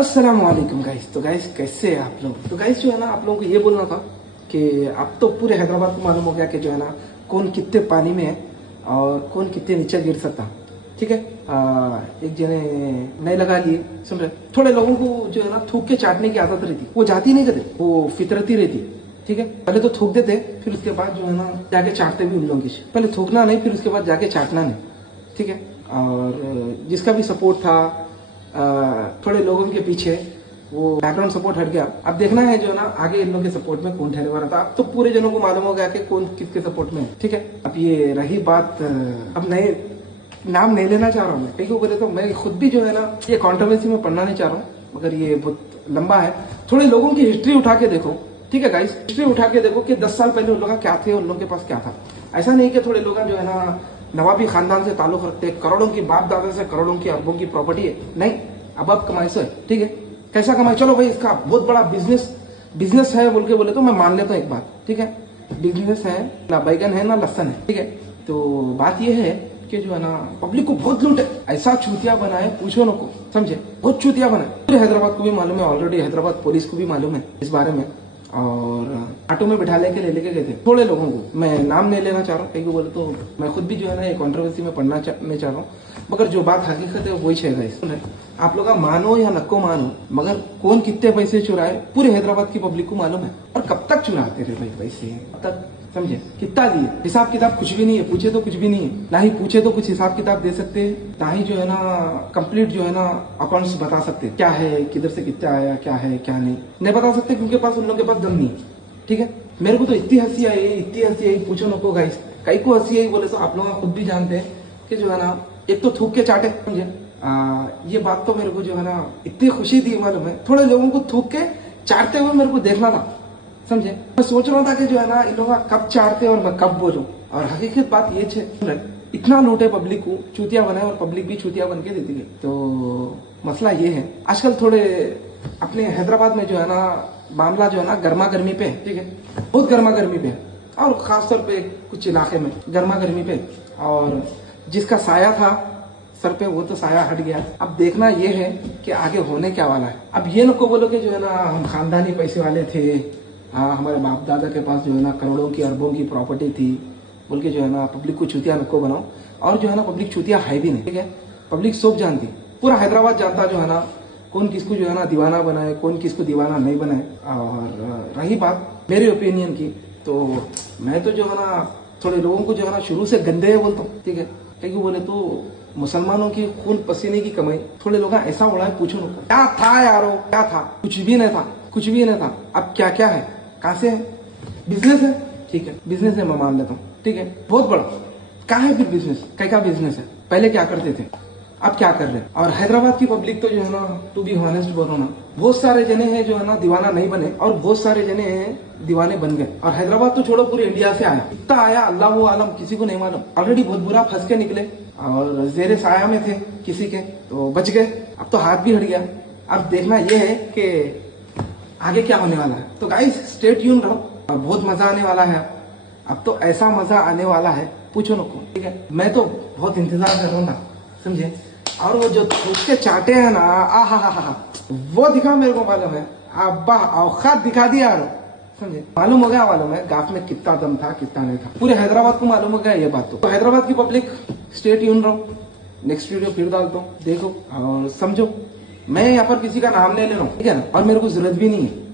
अस्सलाम वालेकुम गाइस। तो गाइस कैसे हैं आप लोग। तो गाइस जो है ना आप लोगों को ये बोलना था कि अब तो पूरे हैदराबाद को मालूम हो गया कि जो है ना कौन कितने पानी में है और कौन कितने नीचे गिर सकता। ठीक है, एक जने नए लगा लिए, सुन रहे। थोड़े लोगों को जो है ना थूक के चाटने की आदत रहती, वो जाती नहीं करते, वो फितरती रहती। ठीक है, पहले तो थूक देते, फिर उसके बाद जो है ना जाके चाटते भी उन लोगों की। पहले थूकना नहीं, फिर उसके बाद जाके चाटना नहीं। ठीक है, और जिसका भी सपोर्ट था थोड़े लोगों के पीछे, वो बैकग्राउंड सपोर्ट हट गया। अब देखना है जो है ना आगे इन लोगों के सपोर्ट में कौन ठहरे वाला था। अब तो पूरे जनों को मालूम हो गया कि कौन किसके सपोर्ट में है। ठीक है, अब ये रही बात, अब नए नाम नहीं लेना चाह रहा हूँ मैं, कहीं को बोले तो मैं खुद भी जो है ना ये कंट्रोवर्सी में पढ़ना नहीं चाह रहा हूँ, मगर ये बहुत लंबा है। थोड़े लोगों की हिस्ट्री उठा के देखो। ठीक है गाइस, हिस्ट्री उठा के देखो कि 10 साल पहले उन लोग क्या थे, उन लोगों के पास क्या था। ऐसा नहीं कि थोड़े लोग जो है ना नवाबी खानदान से ताल्लुक रखते हैं, करोड़ों की बाप दादा से करोड़ों की अरबों की प्रॉपर्टी है। नहीं, अब कमाई से। ठीक है, कैसा कमाई, चलो भाई इसका बहुत बड़ा बिजनेस है बोल के बोले तो मैं मान लेता हूँ एक बात। ठीक है, बिजनेस है, ना बैगन है ना लहसन है। ठीक है, तो बात यह है कि जो है ना पब्लिक को बहुत लूट है। ऐसा चूतिया बनाए पूछो नको, समझे, बहुत चूतिया बनाए। पूरे हैदराबाद को भी मालूम है, ऑलरेडी हैदराबाद पुलिस को भी मालूम है इस बारे में। और ऑटो में बिठा लेके लेके गए थे थोड़े लोगों को। मैं नाम नहीं लेना चाह रहा हूँ, कहीं को बोले तो मैं खुद भी जो है ना ये कंट्रोवर्सी में पढ़ना नहीं चाह रहा हूँ, मगर जो बात हकीकत है वही है गाइस। आप लोग मानो या नको मानो, मगर कौन कितने पैसे चुराए पूरे हैदराबाद की पब्लिक को मालूम है। और कब तक चुराते रहे भाई पैसे, कब तक, समझे, कितना दिए, हिसाब किताब कुछ भी नहीं है, पूछे तो कुछ भी नहीं है, ना ही पूछे तो कुछ हिसाब किताब दे सकते हैं, ना ही जो है ना कंप्लीट जो है ना अकाउंट्स बता सकते क्या है, किधर से कितना आया, क्या है क्या नहीं बता सकते, क्योंकि पास उन लोगों के पास दम नहीं। ठीक है, मेरे को तो इतनी हंसी आई पूछो नको गाइस। कई को हंसी आई बोले तो आप लोग खुद भी जानते हैं कि जो है ना एक तो थूक के चाटे, समझे। ये बात तो मेरे को जो है ना इतनी खुशी थी, मालूम है, थोड़े लोगों को थूक के चाटते हुए मेरे को देखना था, समझे। मैं सोच रहा था कि जो है ना इन लोग कब चाटते और मैं कब बोलूं। और हकीकत बात ये है, इतना लूटे पब्लिक को, चूतिया बनाए और पब्लिक भी चूतिया बन के देती है। तो मसला ये है, आजकल थोड़े अपने हैदराबाद में जो है ना मामला जो है ना गर्मा गर्मी पे। ठीक है, बहुत गर्मा गर्मी पे, और खासतौर पे कुछ इलाके में गर्मा गर्मी पे। और जिसका साया था सर पे वो तो साया हट गया। अब देखना ये है कि आगे होने क्या वाला है। अब ये नको बोलो कि जो है ना हम खानदानी पैसे वाले थे, हाँ हमारे बाप दादा के पास जो है ना करोड़ों की अरबों की प्रॉपर्टी थी बोल के जो है ना पब्लिक को चूतिया नको बनाओ। और जो है ना पब्लिक चूतिया है भी नहीं। ठीक है, पब्लिक सब जानती, पूरा हैदराबाद जानता जो है ना कौन किसको जो है ना दीवाना बनाए, कौन किसको दीवाना नहीं बनाए। और रही बात मेरे ओपिनियन की, तो मैं तो जो है ना थोड़े लोगों को जो है ना शुरू से गंदे है बोलता हूँ। ठीक है, कहीं बोले तो मुसलमानों की खून पसीने की कमाई। थोड़े लोग ऐसा उड़ा है, पूछो नको क्या था यारो, क्या था, कुछ भी नहीं था, कुछ भी नहीं था। अब क्या क्या है, कहाँ से है, बिजनेस है। ठीक है, बिजनेस है, मैं मान लेता हूँ। ठीक है, बहुत बड़ा, कहाँ है फिर बिजनेस, क्या बिजनेस है, पहले क्या करते थे, अब क्या कर रहे हैं। और हैदराबाद की पब्लिक तो जो है ना, टू बी ऑनेस्ट बोलो ना, बहुत सारे जने हैं जो है ना दीवाना नहीं बने, और बहुत सारे जने हैं दीवाने बन गए। और हैदराबाद तो छोड़ो, पूरे इंडिया से आया, इतना आया अल्लाह आलम, किसी को नहीं मालूम। ऑलरेडी बहुत बुरा फंस के निकले और जेरे साया में थे किसी के, तो बच गए। अब तो हाथ भी हट गया। अब देखना यह है कि आगे क्या होने वाला है। तो गाइस स्टे ट्यून रहो, और बहुत मजा आने वाला है। अब तो ऐसा मजा आने वाला है पूछो नको। ठीक है, मैं तो बहुत इंतजार कर रहा हूँ, समझे। और वो जो उसके चाटे हैं ना, हा, वो दिखा, मेरे को मालूम है, अब्बा औकात दिखा दिया यार, समझे। मालूम हो गया, मालूम है गाफ में कितना दम था कितना नहीं था, पूरे हैदराबाद को मालूम हो गया ये बात। तो हैदराबाद की पब्लिक स्टे ट्यून रहो, नेक्स्ट वीडियो फिर डालता हूँ, देखो और समझो। मैं यहाँ पर किसी का नाम नहीं ले रहा हूँ, ठीक है ना, और मेरे को जरूरत भी नहीं है।